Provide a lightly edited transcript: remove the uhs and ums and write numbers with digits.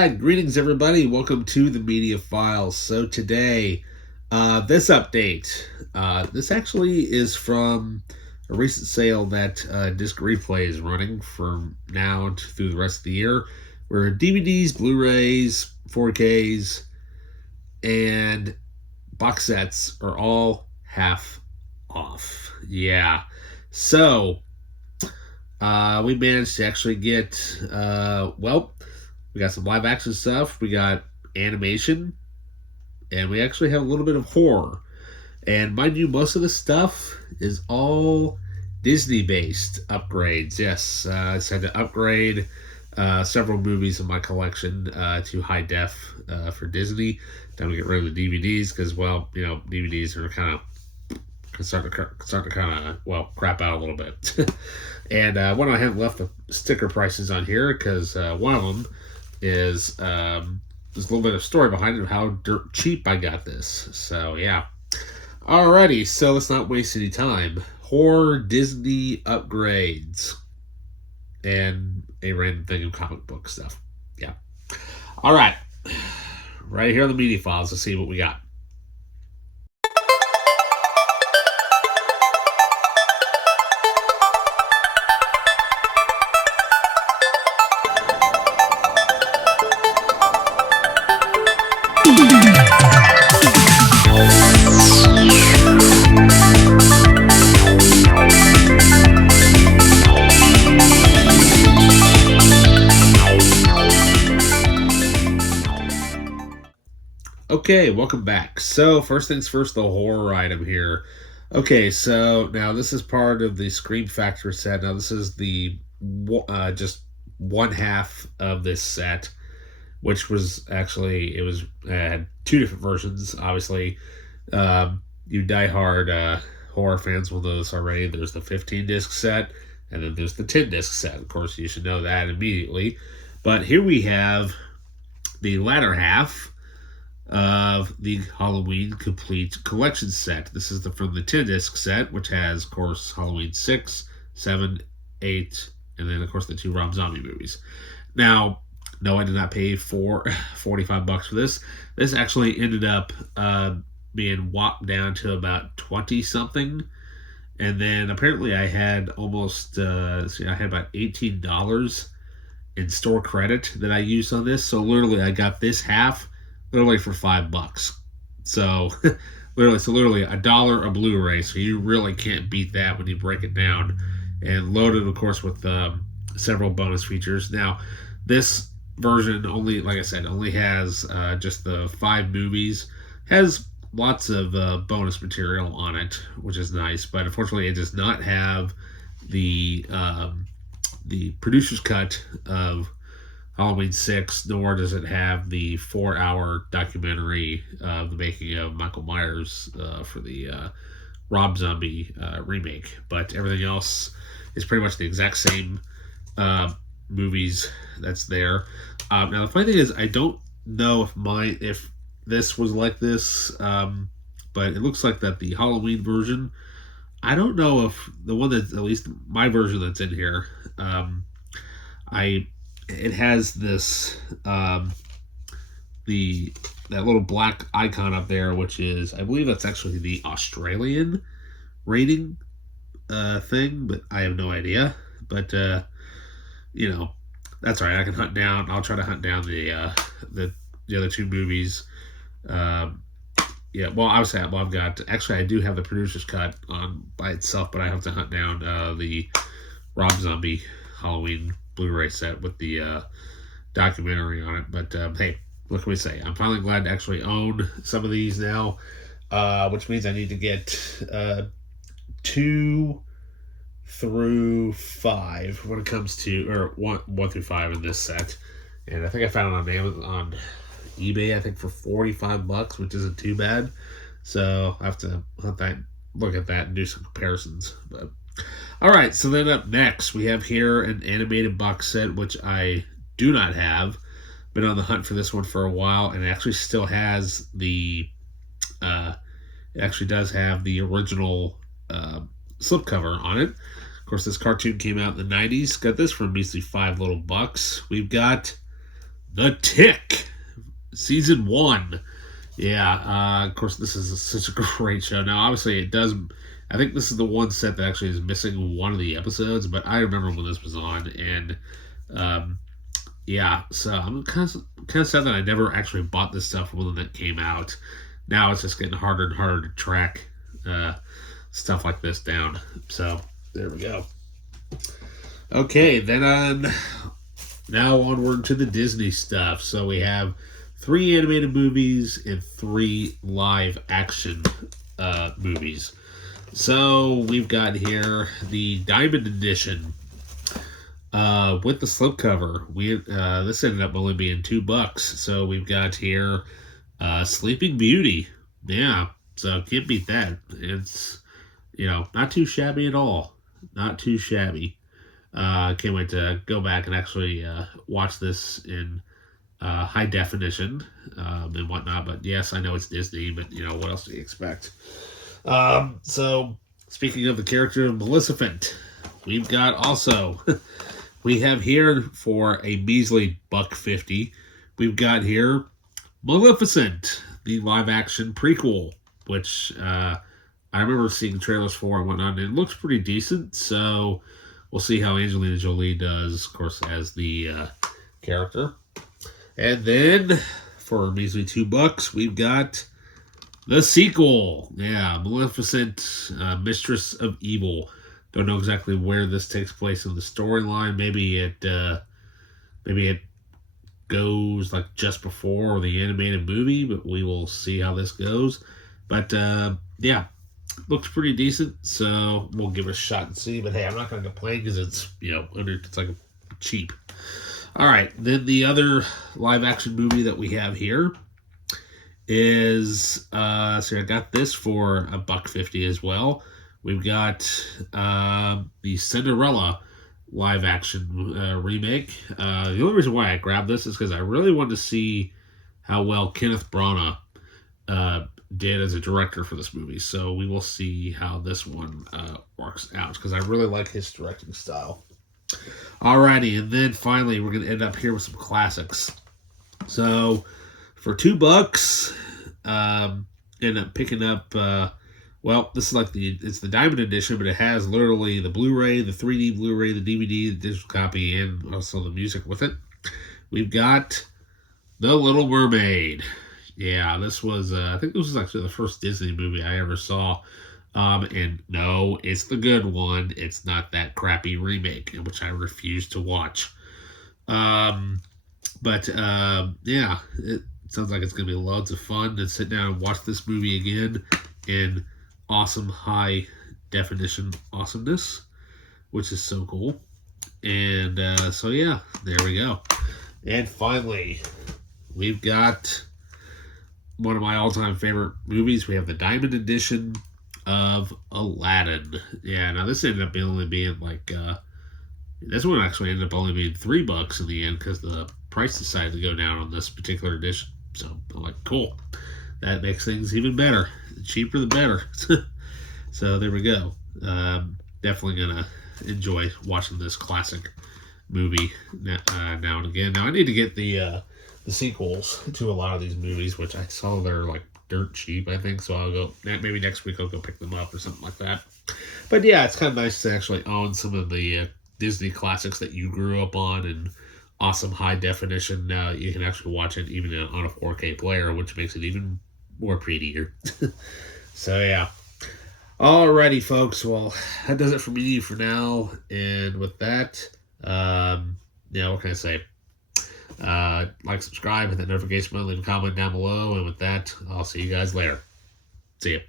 right, greetings everybody. Welcome to the Media Files. So today, this update, this actually is from a recent sale that Disc Replay is running from now through the rest of the year, where DVDs, Blu-rays, 4Ks, and box sets are all half off. Yeah. So, we managed to actually get, we got some live action stuff, we got animation, and we actually have a little bit of horror. And mind you, most of the stuff is all Disney based upgrades. Yes, I had to upgrade several movies in my collection to high def for Disney. Time to get rid of the DVDs because, DVDs are kind of starting to crap out a little bit. And one I haven't left the sticker prices on here because one of them is there's a little bit of story behind it of how dirt cheap I got this. So yeah. Alrighty, so let's not waste any time. Horror Disney upgrades and a random thing of comic book stuff. Yeah. Alright. Right here on the Media Files, let's see what we got. Okay, welcome back. So, first things first, the horror item here. Okay, so now this is part of the Scream Factory set. Now, this is the just one half of this set, which was actually, it had two different versions. Obviously, you diehard horror fans will know this already. There's the 15 disc set, and then there's the 10 disc set. Of course, you should know that immediately. But here we have the latter half of the Halloween Complete Collection set. This is from the 10 disc set, which has, of course, Halloween 6, 7, 8, and then, of course, the two Rob Zombie movies. Now, no, I did not pay $45 for this. This actually ended up being whopped down to about 20 something. And then apparently I had almost, I had about $18 in store credit that I used on this. So literally I got this half literally for $5. So literally $1 a Blu-ray. So you really can't beat that when you break it down. And loaded, of course, with several bonus features. Now, this version only, like I said, only has just the 5 movies. Has lots of bonus material on it, which is nice. But unfortunately, it does not have the producer's cut of Halloween 6, nor does it have the 4-hour documentary of the making of Michael Myers for the Rob Zombie remake. But everything else is pretty much the exact same movies that's there. Now, the funny thing is, I don't know if this was like this, but it looks like that the Halloween version, I don't know if the one that's, at least my version that's in here, it has this that little black icon up there, which is, I believe that's actually the Australian rating thing, but I have no idea. But that's all right. I can hunt down. I'll try to hunt down the other two movies. Obviously, I've got, actually I do have the producer's cut on by itself, but I have to hunt down the Rob Zombie Halloween Blu-ray set with the documentary on it. But hey, what can we say? I'm finally glad to actually own some of these now, which means I need to get 2 through 5 when it comes to, or 1 through 5 in this set. And I think I found it on Amazon, on eBay, I think for $45, which isn't too bad. So I have to look at that and do some comparisons. But all right, so then up next we have here an animated box set, which I do not have. Been on the hunt for this one for a while, and it actually still has the it actually does have the original slipcover on it. Of course, this cartoon came out in the 90s. Got this for a measly $5 little bucks. We've got The Tick, season 1. Yeah, of course, this is such a great show. Now, obviously, it does. I think this is the one set that actually is missing one of the episodes, but I remember when this was on, and um, yeah, so I'm kind of sad that I never actually bought this stuff when it came out. Now it's just getting harder and harder to track uh, stuff like this down. So there we go. Okay, then now onward to the Disney stuff. So we have 3 animated movies and 3 live-action movies. So we've got here the Diamond Edition with the slipcover. This ended up only being $2. So we've got here Sleeping Beauty. Yeah, so can't beat that. It's not too shabby at all. Not too shabby. Can't wait to go back and actually watch this in high definition and whatnot. But yes, I know it's Disney, but what else do you expect? So speaking of the character of Maleficent, we've got also we have here for a measly $1.50. We've got here Maleficent, the live action prequel, which I remember seeing trailers for and whatnot, and it looks pretty decent. So we'll see how Angelina Jolie does, of course, as the character. And then for a measly $2, we've got the sequel. Yeah, Maleficent, Mistress of Evil. Don't know exactly where this takes place in the storyline. Maybe it goes like just before the animated movie, but we will see how this goes. But yeah, looks pretty decent, so we'll give it a shot and see. But hey, I'm not going to complain because it's it's like cheap. All right, then the other live action movie that we have here is so I got this for $1.50 as well. We've got the Cinderella live action remake. The only reason why I grabbed this is because I really wanted to see how well Kenneth Branagh did as a director for this movie. So we will see how this one works out because I really like his directing style. Alrighty, and then finally we're going to end up here with some classics. So for $2, end up picking up. This is like it's the Diamond Edition, but it has literally the Blu-ray, the 3D Blu-ray, the DVD, the digital copy, and also the music with it. We've got The Little Mermaid. Yeah, this was I think this was actually the first Disney movie I ever saw. And no, it's the good one. It's not that crappy remake, which I refuse to watch. Yeah, it sounds like it's going to be loads of fun to sit down and watch this movie again in awesome high definition awesomeness, which is so cool. And so yeah, there we go. And finally, we've got one of my all-time favorite movies. We have the Diamond Edition of Aladdin. Yeah, now this ended up only being like this one actually ended up only being $3 in the end because the price decided to go down on this particular edition. So I'm like, cool, that makes things even better. The cheaper the better. So there we go. Definitely gonna enjoy watching this classic movie now and again. Now I need to get the sequels to a lot of these movies, which I saw they're like dirt cheap, I think. So I'll go maybe next week. I'll go pick them up or something like that. But yeah, it's kind of nice to actually own some of the Disney classics that you grew up on and awesome high definition. Now you can actually watch it even on a 4K player, which makes it even more prettier. So yeah. Alrighty, folks. Well, that does it for me for now. And with that, what can I say? Like, subscribe, hit that notification button, leave a comment down below. And with that, I'll see you guys later. See ya.